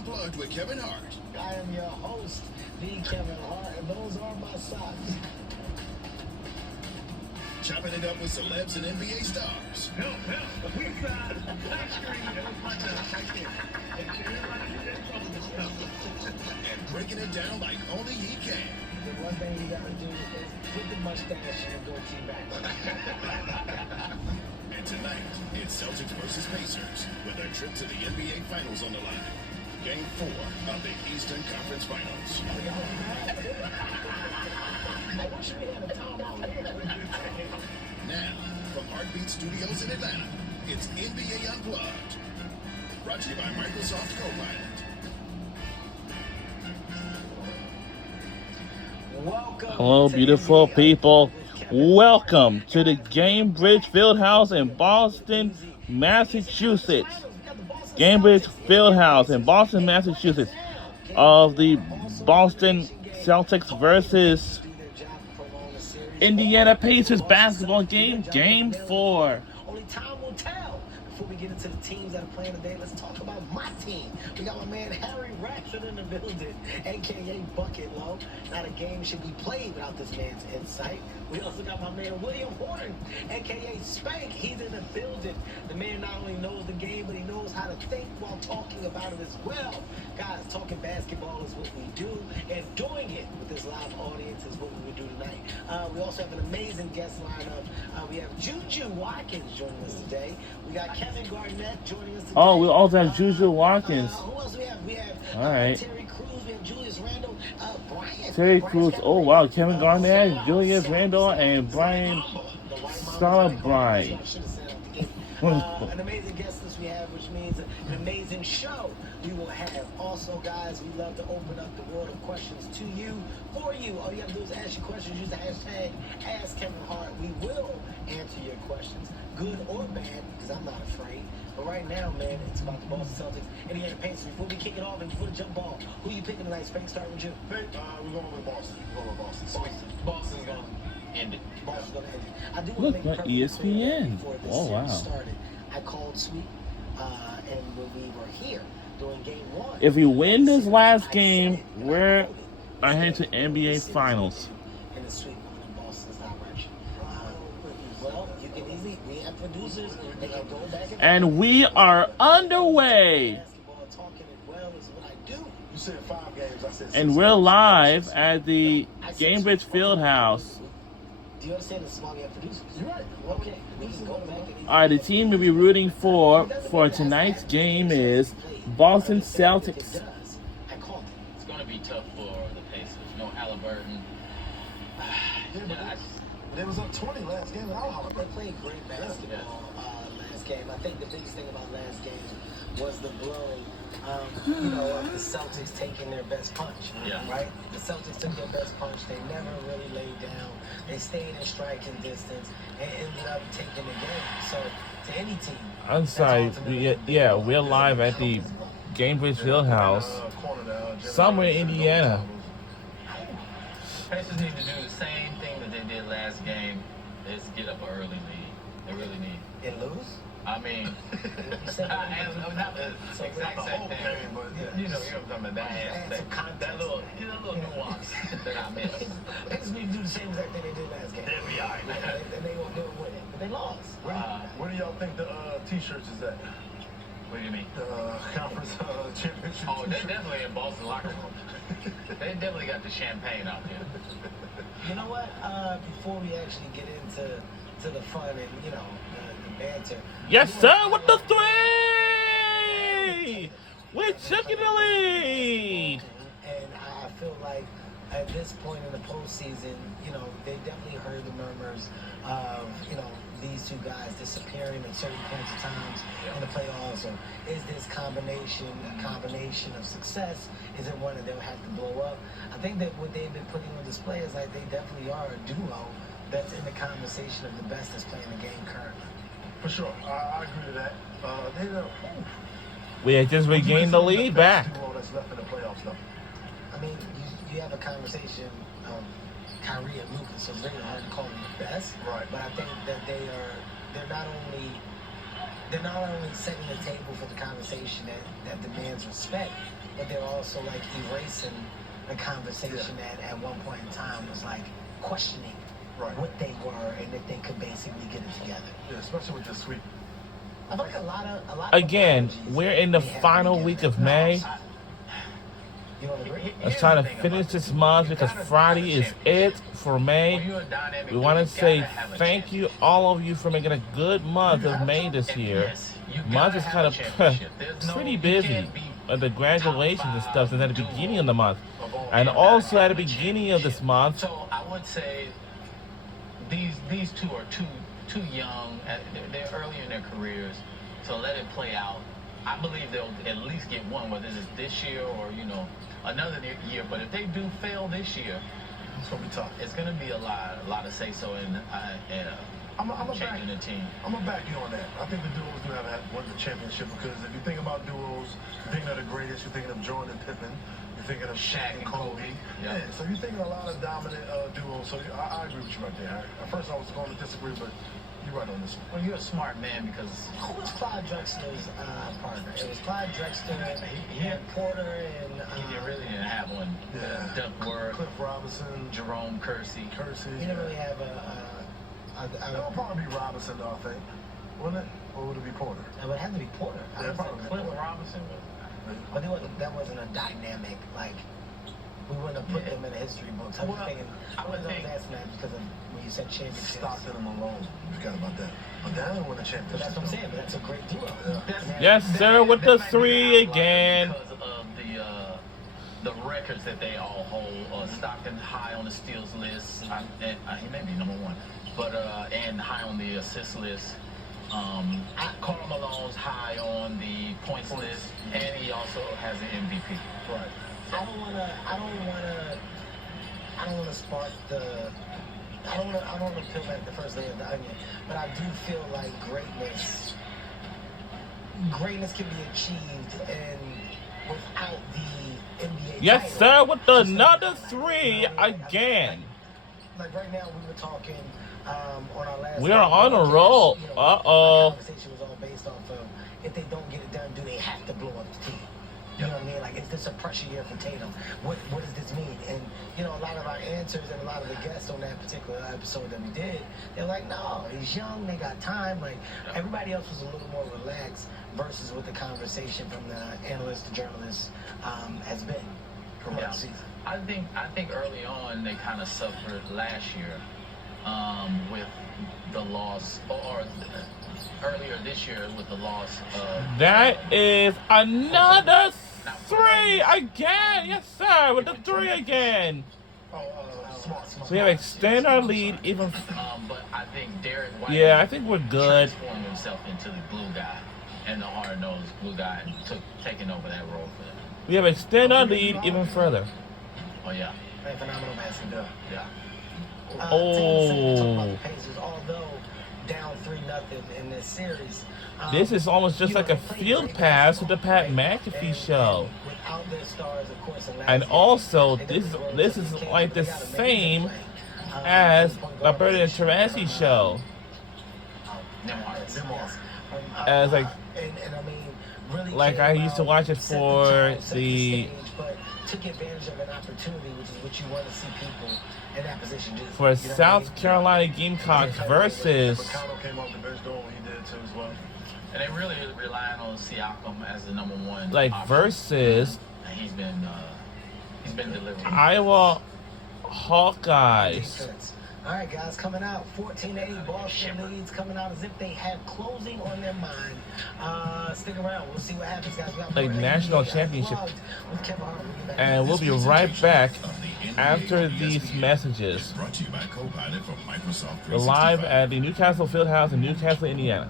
Unplugged with Kevin Hart. I am your host, the Kevin Hart, and those are my socks. Chopping it up with celebs and NBA stars. Help, we got ice cream that was my dog right there. Make sure everybody get in trouble with stuff. And breaking it down like only he can. The one thing you gotta do is put the mustache and goatee back. And tonight, it's Celtics versus Pacers with a trip to the NBA Finals on the line. Game 4 of the Eastern Conference Finals. I wish we had a time out here. Now, from Heartbeat Studios in Atlanta, it's NBA Unplugged. Brought to you by Microsoft Copilot. Welcome. Hello, to beautiful NBA people. Unplugged with Kevin Welcome Hart. to the Gamebridge Fieldhouse in Boston, Massachusetts. Gamebridge Fieldhouse in Boston, Massachusetts, of the Boston Celtics versus Indiana Pacers basketball game, Game 4. Only time will tell. Before we get into the teams that are playing today, let's talk about my team. We got my man Harry Rackford in the building, a.k.a. Bucket Low. Not a game should be played without this man's insight. We also got my man William Horton, a.k.a. Spank. He's in the building. The man not only knows the game, but he knows how to think while talking about it as well. Guys, talking basketball is what we do, and doing it with this live audience is what we would do tonight. We also have an amazing guest lineup. We have Juju Watkins joining us today. We got Kevin Garnett joining us today. Oh, we also have Juju Watkins. Who else do we have? We have All right. Terry Crews, we have Julius Randle, Brian. Terry Brian Crews. Oh, wow. Kevin Garnett, Sarah, Julius Sarah, Randle, Sarah, and Brian the white mama. Salabrine. I should have said at the beginning. An amazing guest list we have, which means an amazing show we will have. Also, guys, we love to open up the world of questions to you, for you. All you have to do is ask your questions. Use the hashtag AskKevinHart. We will answer your questions, good or bad, because I'm not afraid. But right now, man, it's about the Boston Celtics, Indiana Pacers. Before we kick it off and before the jump ball, who you picking tonight? Spank, start with you. We're going with Boston. We're going with Boston. Boston's gonna end it. Boston's gonna end it. I do want Look, to make my it perfectly clear ESPN. before this Oh, series wow. started. I called sweep, and when we were here during game 1. If we win this last game, we're ahead to NBA Finals. And the sweep going in Boston's direction. Well, you can easily, we have producers, they can go back And we are underway. basketball talking as well as what I do. You said 5 games. I said 6. And we're live at the Gamebridge Fieldhouse. Do you understand the small game producers? You're right. Okay, we can go back and All right, the team we'll be rooting for tonight's game is Boston Celtics. I called it. It's gonna be tough for the Pacers. No Halliburton. Yeah, but they was up 20 last game without They Halliburton. played great basketball last game. I think the biggest thing about last game was the blow, of the Celtics taking their best punch. Yeah. Right? The Celtics took their best punch. They never really laid down. They stayed in striking distance and ended up taking the game. So, to any team. I'm sorry, we're live at the Gamebridge Fieldhouse, Corner now. somewhere in Indiana. Pacers need to do the same thing that they did last game. Is get up an early lead. They really need. And lose? I mean, not the exact same thing. You know what I'm talking about. That little nuance that I missed. They just need to do the same exact thing they did last game. They'll be all right. And they won't do it with it. But they lost. Where do y'all think the T-shirts is at? What do you mean? The conference championship. Oh, they're definitely in Boston locker room. They definitely got the champagne out there. You know what? Before we actually get into the fun and the banter. Yes, sir, with the 3! We're taking the lead. And I feel like at this point in the postseason, they definitely heard the murmurs of, these two guys disappearing at certain points of times in the playoffs. Or is this combination a combination of success? Is it one that they'll have to blow up? I think that what they've been putting on display is like they definitely are a duo that's in the conversation of the best that's playing the game currently. For sure. I agree to that. We had just regained the lead back. That's left in the playoffs, though. I mean, you have a conversation of Kyrie and Luka, so it's very hard to call them the best. Right. But I think that they're not only they're not only setting the table for the conversation that demands respect, but they're also like erasing the conversation that at one point in time was like questioning what they were and if they could basically get it together. Yeah, especially with this sweep. I feel like a lot of Again, apologies we're in the they have final together. week of May. You don't agree? Let's try to finish this month because Friday is it for May. We want to say thank you, all of you, for making a good month of May this year. Month is kind of pretty busy. The graduations and stuff is at the beginning of the month. And also at the beginning of this month, So I would say these two are too young. They're early in their careers, so let it play out. I believe they'll at least get one, whether it's this year or another year. But if they do fail this year, It's gonna be tough. it's going to be a lot of say so in I'm a changing the team. I'm gonna back you on that. I think the duos do have won the championship because if you think about duos, you're thinking of the greatest. You're thinking of Jordan and Pippen. You're thinking of Shaq and Kobe. Yeah. So you're thinking a lot of dominant duos. So I agree with you right there, Harry. At first I was going to disagree, but you're right on this one. Well, you're a smart man because Who was Clyde Drexler's partner? It was Clyde Drexler, and Porter, and he didn't have one. Yeah. Duckworth, Cliff Robinson, Jerome Kersey. Kersey. he didn't really have That would probably be Robinson, though, I think. Wouldn't it? Or would it be Porter? It would have to be Porter. I Yeah, would probably. say Cliff Porter. Robinson was. But that wasn't a dynamic, like, we wouldn't have put them in the history books. I was Well, thinking, I would think- asking that because of when you said championships. Stockton and Malone. You forgot about that. But they didn't win the But championship. that's what I'm saying, but that's a great duo. yes, sir, with the That might be three outlier again. Because of the records that they all hold. Stockton high on the steals list. He may be number one, but and high on the assist list. Karl Malone's high on the points list, and he also has an MVP. Right. I don't wanna spark the. I don't wanna peel back the first layer of the onion, but I do feel like greatness can be achieved and without the NBA. Yes, title. sir, with another three again. Like right now, we were talking on our last. We are on a roll. Uh-oh. The conversation was all based off of if they don't get it done, do they have to blow up the team? You know what I mean? Like, is this a pressure year for Tatum? What does this mean? And, a lot of our answers and a lot of the guests on that particular episode that we did, they're like, no, he's young, they got time. Like, everybody else was a little more relaxed versus what the conversation from the analyst to journalist has been from Yeah. last season. I think early on they kind of suffered last year with the loss, or earlier this year with the loss of. That is another three again. Yes, sir, with the three again. Smart. So we have extend our lead even. But I think Derek White. Yeah, I think we're good. Transformed himself into the glue guy and the hard-nosed glue guy, and taking over that role for them. We have extend our lead even further. Oh yeah, Right, phenomenal basketball. yeah. Oh. The Pacers, although down 3-0 in this series. This is almost just like a field pass with the Pat McAfee show. Without their stars, of course, And also, this is like the same as the Roberto and Teresi show. As like, and I mean, really like care I used to about watch it set for tone, set the stage, but took advantage of an opportunity, which is what you want to see people in that position do. for You know what I South mean? Carolina Gamecocks versus McConnell came off the bench doing what he did too as well. And they really relying on Siakam as the number one. like option. versus And he's been delivering. Iowa Hawkeyes. Defense. All right, guys, coming out 14-8. Boston leads coming out as if they have closing on their mind. Stick around. We'll see what happens, guys. We got Like more national NBA championship. Unplugged with Kevin Hart. We'll get back. And we'll be right back after these messages. Brought to you by Copilot from Microsoft We're live 365. at the Newcastle Fieldhouse in Newcastle, Indiana.